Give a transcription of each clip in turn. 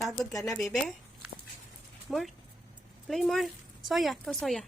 Pagod ka na, bebe? More? Play more. Soya. Ikaw, Soya.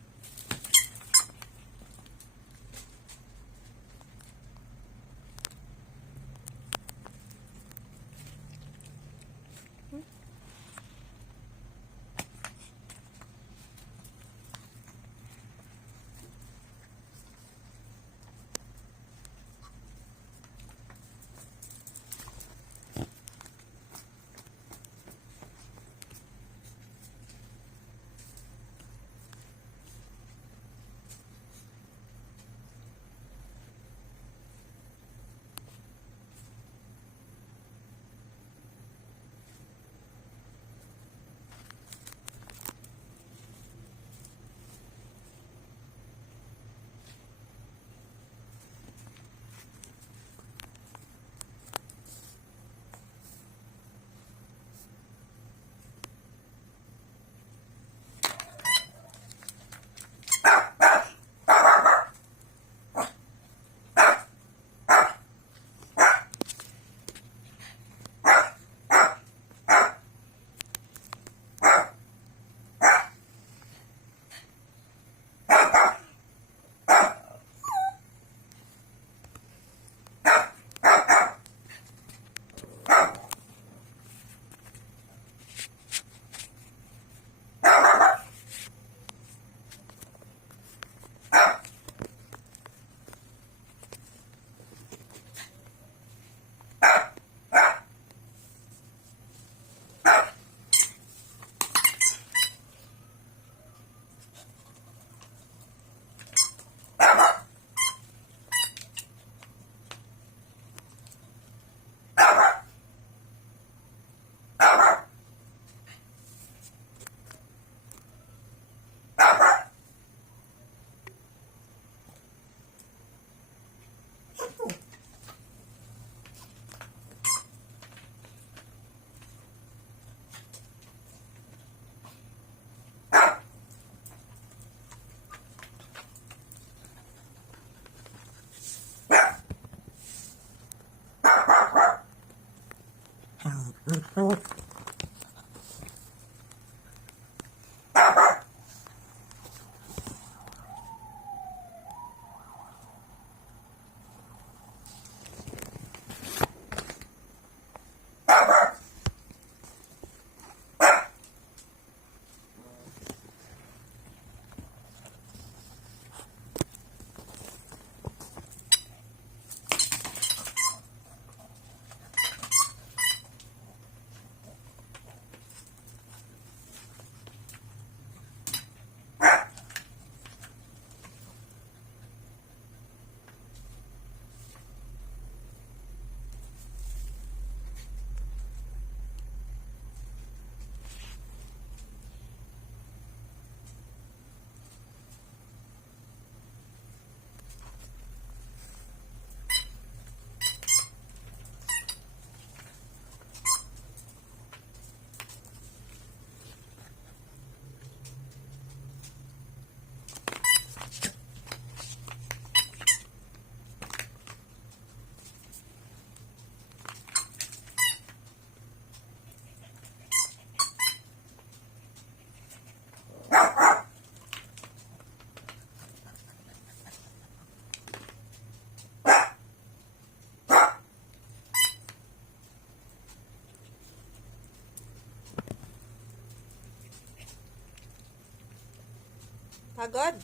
Pagod?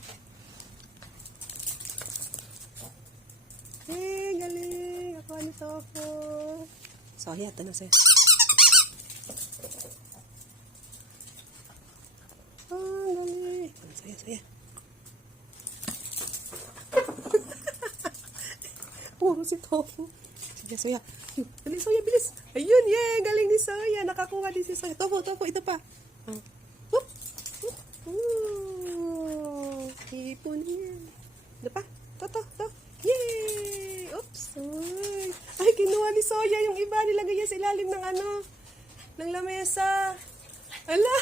Galing. Ako ano tofu. Soya, ito na soya. Galing. Soya. Puro si tofu. Sige, soya. Dali, soya, bilis. Ayun, yay! Galing ni soya. Nakakuha din si soya. Tofu, ito pa. Whoop! Hipon yan. Ito pa. To. Yay! Oops! Ay, kinuha ni soya yung iba. Nilagay niya sa ilalim ng ng lamesa. Ala!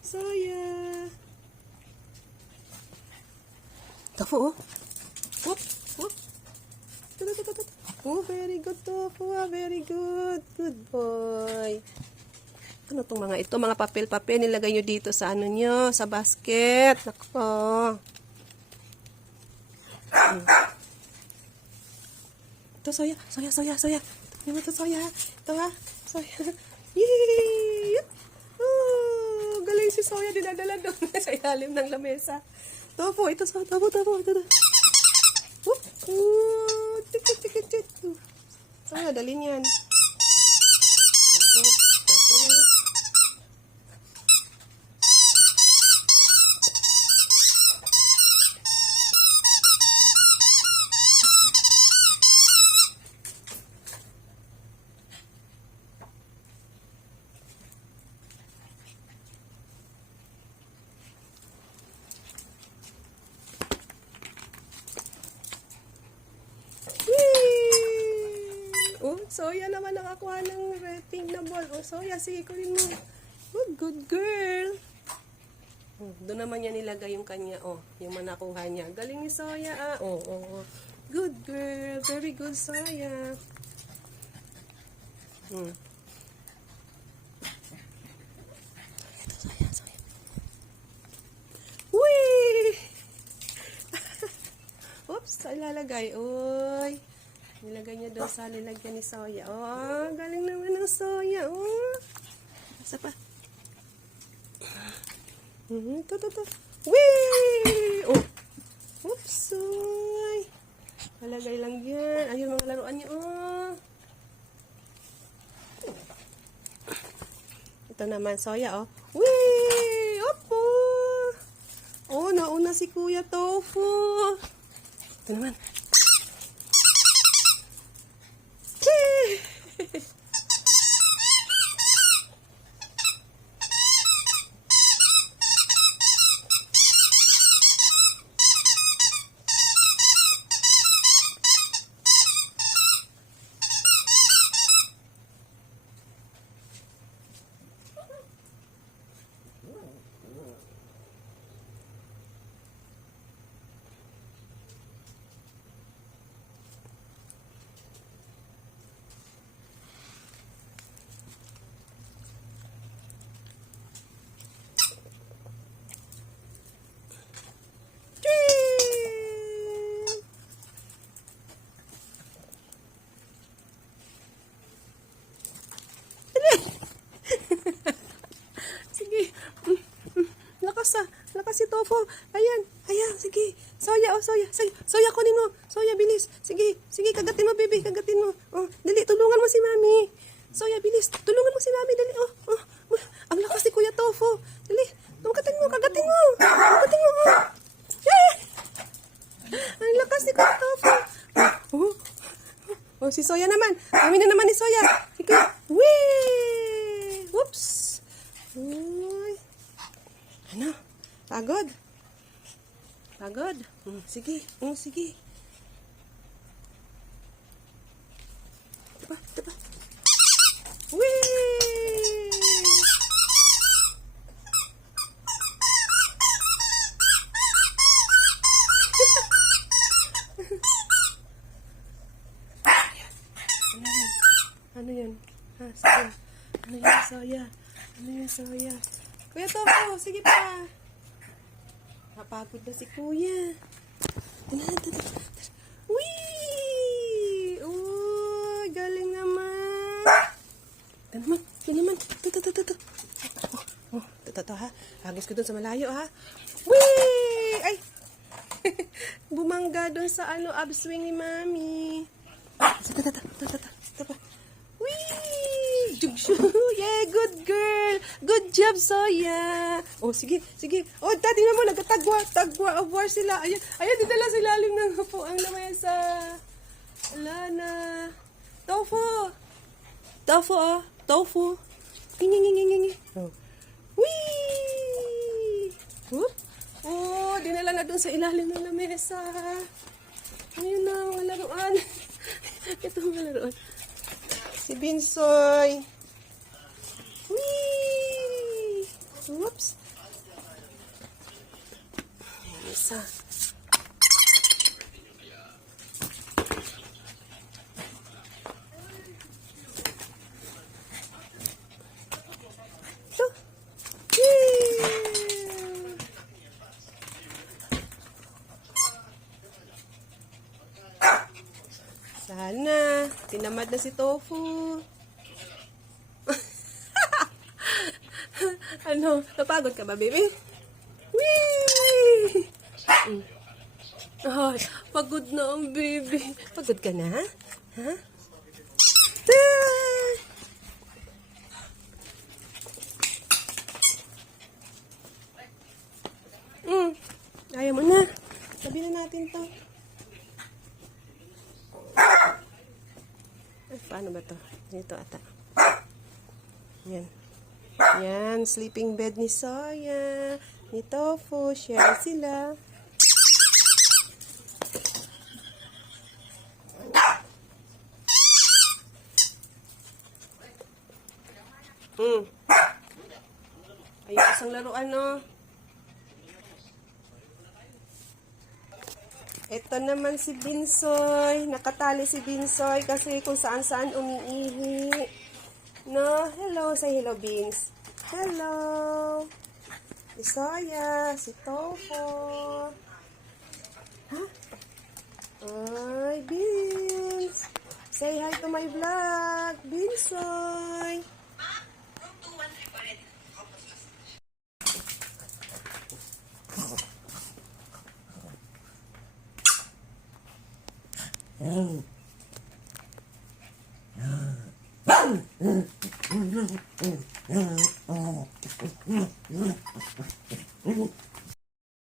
Soya. Tofu, oh. Whoop! Oh, very good tofu. Very good. Good boy. Ano tong mga ito? Mga papel-papel. Nilagay nyo dito sa nyo. Sa basket. Nako. Ito, soya. Tingnan mo ito, soya. Ito ha. Soya. Yay! Galing si soya. Dinadala doon sa ilalim ng lamesa. Tofu. Ito, tofu. Ito. Whoop! Tikit. Soya, dalhin yan. Naku. Soya naman nakakuha ng pink na ball. Soya, sige, kunin mo. Good girl. Doon naman niya nilagay yung kanya. Yung manakuha niya. Galing ni Soya, Good girl. Very good, Soya. Ito, Soya. Whee! Oops, ilalagay. Uy. Nilagay niya doon sa nilagyan ni Soya. Galing naman ng Soya. Isa pa. Ito. Whee! Oops! Palagay lang yan. Ayun mga laruan niya. Ito naman, Soya. Whee! Opo! Nauna si Kuya Tofu. Ito naman. Lakas si Tofu. Ayan, sige. Soya, Soya, kunin mo. Soya, bilis. Sige, kagatin mo, baby. Kagatin mo. Dali, tulungan mo si Mami. Soya, bilis. Tulungan mo si Mami, dali. Ang lakas ni Kuya Tofu. Dali, kagatin mo. Kagatin mo. Ang lakas ni Kuya Tofu. Si Soya naman. Kami na naman ni Soya. Sige. Whee! Whoops. Ano? Pagod? Sige. Diba? Whee! Ano yan? Sige. Ano yan, Soya? Kuya Tofu, sige pa. Napagod na si Kuya. Whee! Galing naman. Ito naman. Ito. to, ha? Hagis ko dun sa malayo, ha? Whee! Ay! Bumangga dun sa upswing ni Mami. Ito pa. Whee! Jugshu! Yeah, good girl! Good job, Soya! Oh, sige. Oh, tingnan mo, nagtatagwa of war sila. Ayan, dinala sa ilalim ng upuan na mesa. Wala na. Tofu, oh. Tofu. Ngingingingingi. Oh. Whee! Whoop. Oh, dinala na dun sa ilalim ng lamesa. Ayun na, mga laruan. Ito mga laruan. Si Binsoy. Whee! Whoops. Isa. Ito. Yay! Sana. Tinamad na si Tofu. Napagod ka ba, baby? Whee! Ay, pagod na ang baby. Pagod ka na? Ha? Ayaw mo na. Sabi na natin to. Ay, paano ba to? Dito ata. Yan, sleeping bed ni Soya. Ni Tofu. Share sila. Ayun, isang laruan, no? Ito naman si Binsoy. Nakatali si Binsoy kasi kung saan-saan umiihi. No? Hello. Say hello, Bins. Hello. Si Soya. Si Tofu. Ha? Ay, Bins. Say hi to my vlog. Binsoy.